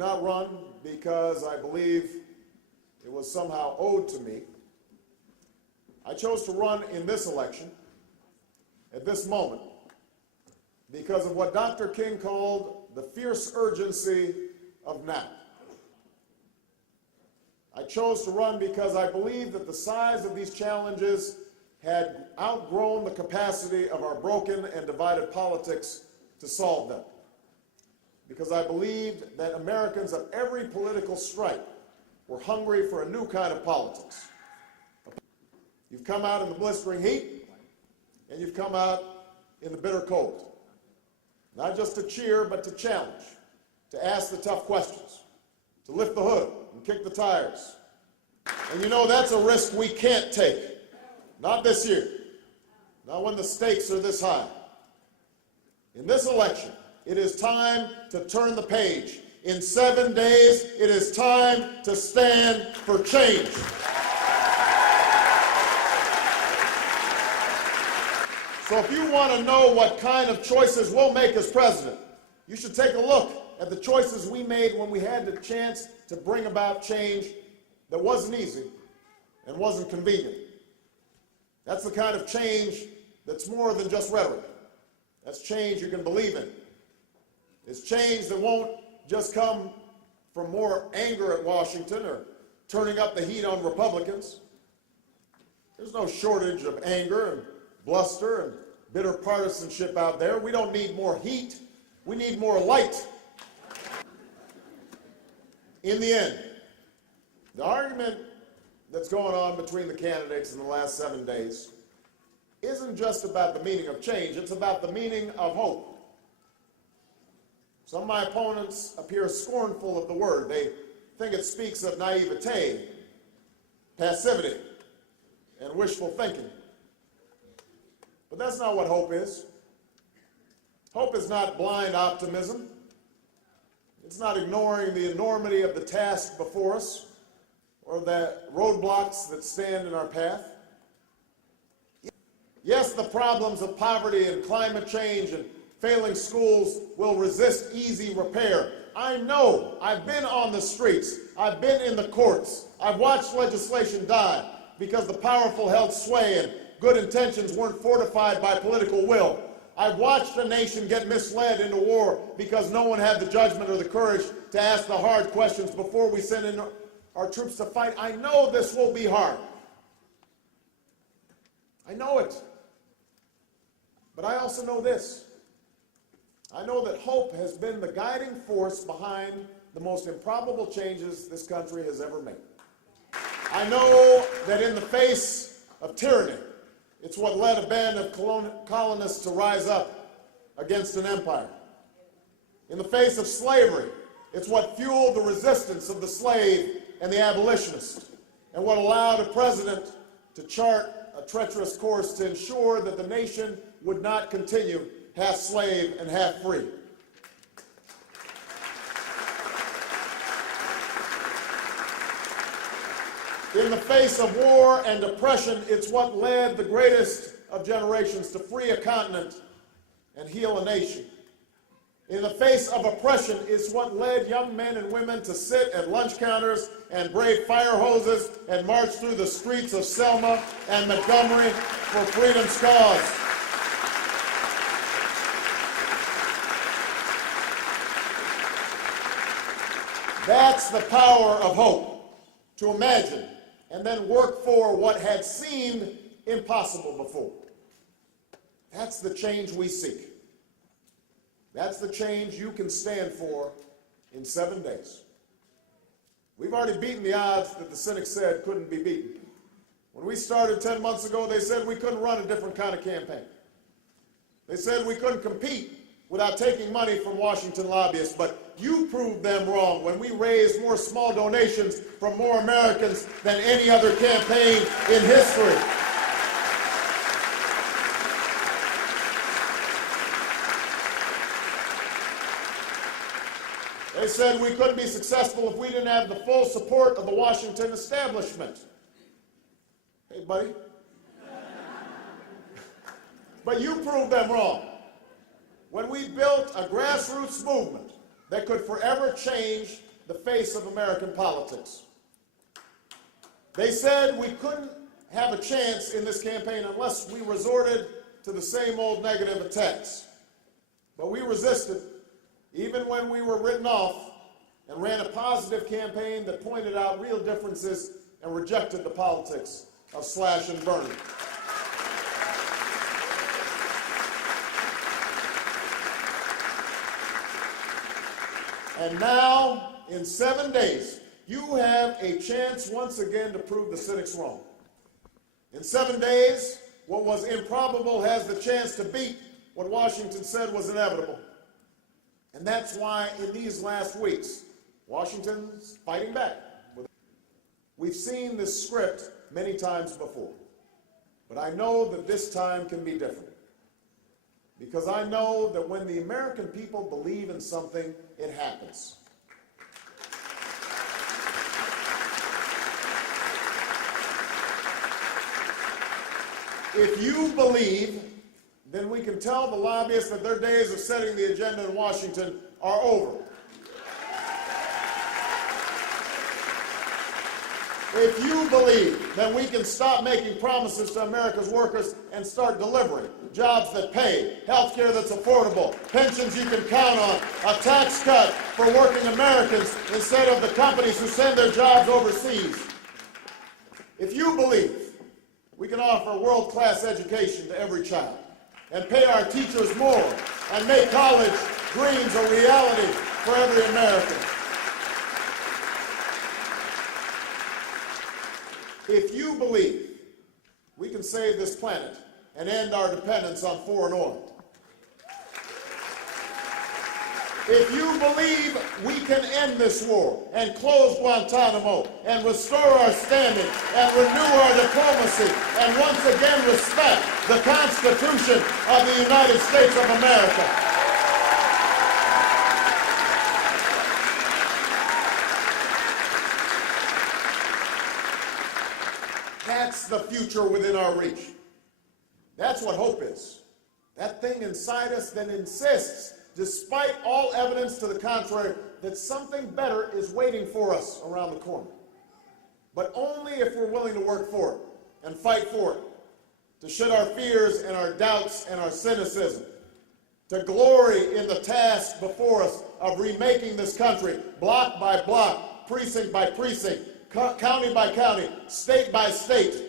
not run because I believe it was somehow owed to me. I chose to run in this election, at this moment, because of what Dr. King called the fierce urgency of now. I chose to run because I believe that the size of these challenges had outgrown the capacity of our broken and divided politics to solve them. Because I believed that Americans of every political stripe were hungry for a new kind of politics. You've come out in the blistering heat, and you've come out in the bitter cold. Not just to cheer, but to challenge, to ask the tough questions, to lift the hood and kick the tires. And you know, that's a risk we can't take. Not this year. Not when the stakes are this high. In this election, it is time to turn the page. In 7 days, it is time to stand for change. So if you want to know what kind of choices we'll make as president, you should take a look at the choices we made when we had the chance to bring about change that wasn't easy and wasn't convenient. That's the kind of change that's more than just rhetoric. That's change you can believe in. It's change that won't just come from more anger at Washington or turning up the heat on Republicans. There's no shortage of anger and bluster and bitter partisanship out there. We don't need more heat. We need more light. In the end, the argument that's going on between the candidates in the last 7 days isn't just about the meaning of change, it's about the meaning of hope. Some of my opponents appear scornful of the word. They think it speaks of naivete, passivity, and wishful thinking. But that's not what hope is. Hope is not blind optimism. It's not ignoring the enormity of the task before us or the roadblocks that stand in our path. Yes, the problems of poverty and climate change and failing schools will resist easy repair. I know. I've been on the streets. I've been in the courts. I've watched legislation die because the powerful held sway and good intentions weren't fortified by political will. I've watched a nation get misled into war because no one had the judgment or the courage to ask the hard questions before we send in our troops to fight. I know this will be hard. I know it. But I also know this. I know that hope has been the guiding force behind the most improbable changes this country has ever made. I know that in the face of tyranny, it's what led a band of colonists to rise up against an empire. In the face of slavery, it's what fueled the resistance of the slave and the abolitionist, and what allowed a president to chart a treacherous course to ensure that the nation would not continue half slave and half free. In the face of war and oppression, it's what led the greatest of generations to free a continent and heal a nation. In the face of oppression, it's what led young men and women to sit at lunch counters and brave fire hoses and march through the streets of Selma and Montgomery for freedom's cause. That's the power of hope, to imagine and then work for what had seemed impossible before. That's the change we seek. That's the change you can stand for in 7 days. We've already beaten the odds that the cynics said couldn't be beaten. When we started 10 months ago, they said we couldn't run a different kind of campaign. They said we couldn't compete without taking money from Washington lobbyists, but you proved them wrong when we raised more small donations from more Americans than any other campaign in history. They said we couldn't be successful if we didn't have the full support of the Washington establishment. Hey, buddy. But you proved them wrong. When we built a grassroots movement that could forever change the face of American politics. They said we couldn't have a chance in this campaign unless we resorted to the same old negative attacks. But we resisted, even when we were written off, and ran a positive campaign that pointed out real differences and rejected the politics of slash and burn. And now, in 7 days, you have a chance once again to prove the cynics wrong. In 7 days, what was improbable has the chance to beat what Washington said was inevitable. And that's why in these last weeks, Washington's fighting back. We've seen this script many times before, but I know that this time can be different. Because I know that when the American people believe in something, it happens. If you believe, then we can tell the lobbyists that their days of setting the agenda in Washington are over. If you believe, then we can stop making promises to America's workers and start delivering jobs that pay, health care that's affordable, pensions you can count on, a tax cut for working Americans instead of the companies who send their jobs overseas. If you believe we can offer a world-class education to every child and pay our teachers more and make college dreams a reality for every American. If you believe we can save this planet and end our dependence on foreign oil. If you believe we can end this war and close Guantanamo and restore our standing and renew our diplomacy and once again respect the Constitution of the United States of America. That's the future within our reach. That's what hope is. That thing inside us that insists, despite all evidence to the contrary, that something better is waiting for us around the corner. But only if we're willing to work for it and fight for it, to shed our fears and our doubts and our cynicism, to glory in the task before us of remaking this country block by block, precinct by precinct, county by county, state by state.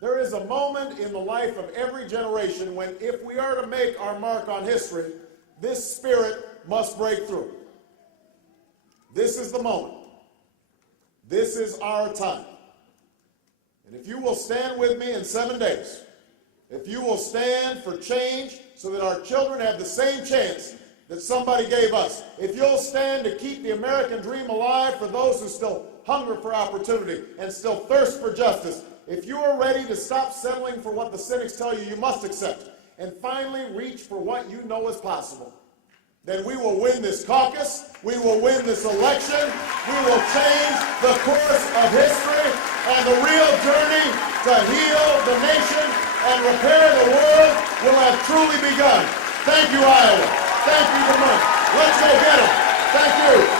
There is a moment in the life of every generation when, if we are to make our mark on history, this spirit must break through. This is the moment. This is our time. And if you will stand with me in 7 days, if you will stand for change so that our children have the same chance that somebody gave us, if you'll stand to keep the American dream alive for those who still hunger for opportunity and still thirst for justice, if you are ready to stop settling for what the cynics tell you you must accept and finally reach for what you know is possible, then we will win this caucus, we will win this election, we will change the course of history, and the real journey to heal the nation and repair the world will have truly begun. Thank you, Iowa. Thank you, Vermont. Let's go get them. Thank you.